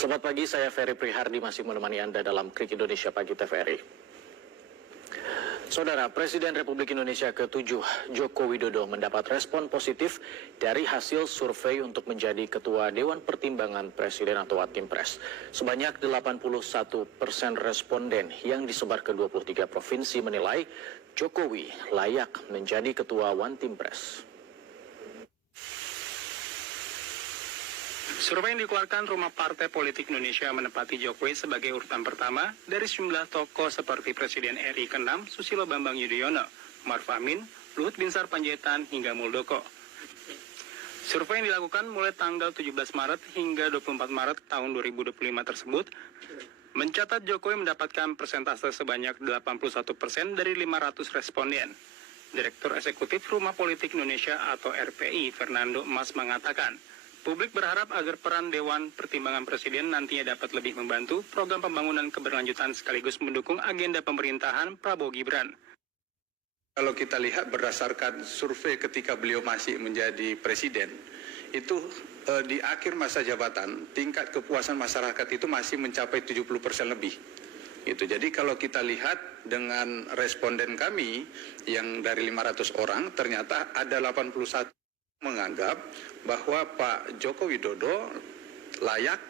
Selamat pagi, saya Ferry Prihardi masih menemani Anda dalam Klik Indonesia Pagi TVRI. Saudara, Presiden Republik Indonesia ke-7 Joko Widodo mendapat respon positif dari hasil survei untuk menjadi Ketua Dewan Pertimbangan Presiden atau One-Team-Press. Sebanyak 81% responden yang disebar ke 23 provinsi menilai Jokowi layak menjadi Ketua One-Team-Press. Survei yang dikeluarkan Rumah Partai Politik Indonesia menempati Jokowi sebagai urutan pertama dari sejumlah tokoh seperti Presiden RI ke-6 Susilo Bambang Yudhoyono, Maruf Amin, Luhut Binsar Panjaitan, hingga Muldoko. Survei yang dilakukan mulai tanggal 17 Maret hingga 24 Maret tahun 2025 tersebut mencatat Jokowi mendapatkan persentase sebanyak 81% dari 500 responden. Direktur Eksekutif Rumah Politik Indonesia atau RPI, Fernando Emas, mengatakan, publik berharap agar peran Dewan Pertimbangan Presiden nantinya dapat lebih membantu program pembangunan keberlanjutan sekaligus mendukung agenda pemerintahan Prabowo Gibran. Kalau kita lihat berdasarkan survei ketika beliau masih menjadi presiden, itu di akhir masa jabatan tingkat kepuasan masyarakat itu masih mencapai 70% lebih. Itu. Jadi kalau kita lihat dengan responden kami yang dari 500 orang, ternyata ada 81 menganggap bahwa Pak Joko Widodo layak,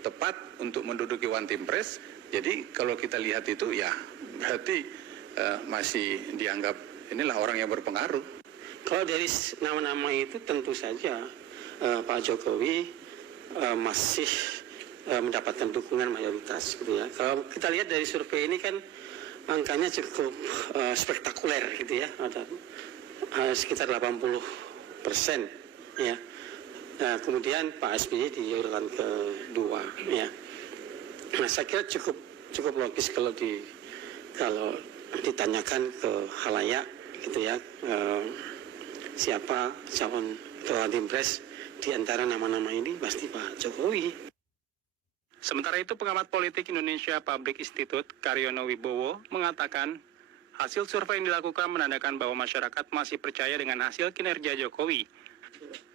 tepat untuk menduduki One-Team-Press. Jadi kalau kita lihat itu ya berarti masih dianggap inilah orang yang berpengaruh. Kalau dari nama-nama itu tentu saja Pak Jokowi masih mendapatkan dukungan mayoritas gitu ya. Kalau kita lihat dari survei ini kan angkanya cukup spektakuler gitu ya, ada sekitar 80% ya. Nah, kemudian Pak SBY di urutan kedua ya. Nah, saya kira cukup logis kalau ditanyakan ke khalayak gitu ya, siapa calon Ketua One-Team-Press di antara nama-nama ini, pasti Pak Jokowi. Sementara itu, pengamat politik Indonesia Public Institute Karyono Wibowo mengatakan hasil survei yang dilakukan menandakan bahwa masyarakat masih percaya dengan hasil kinerja Jokowi.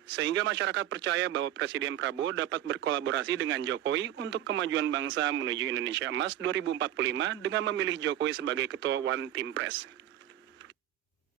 Sehingga masyarakat percaya bahwa Presiden Prabowo dapat berkolaborasi dengan Jokowi untuk kemajuan bangsa menuju Indonesia Emas 2045 dengan memilih Jokowi sebagai Ketua One-Team-Press.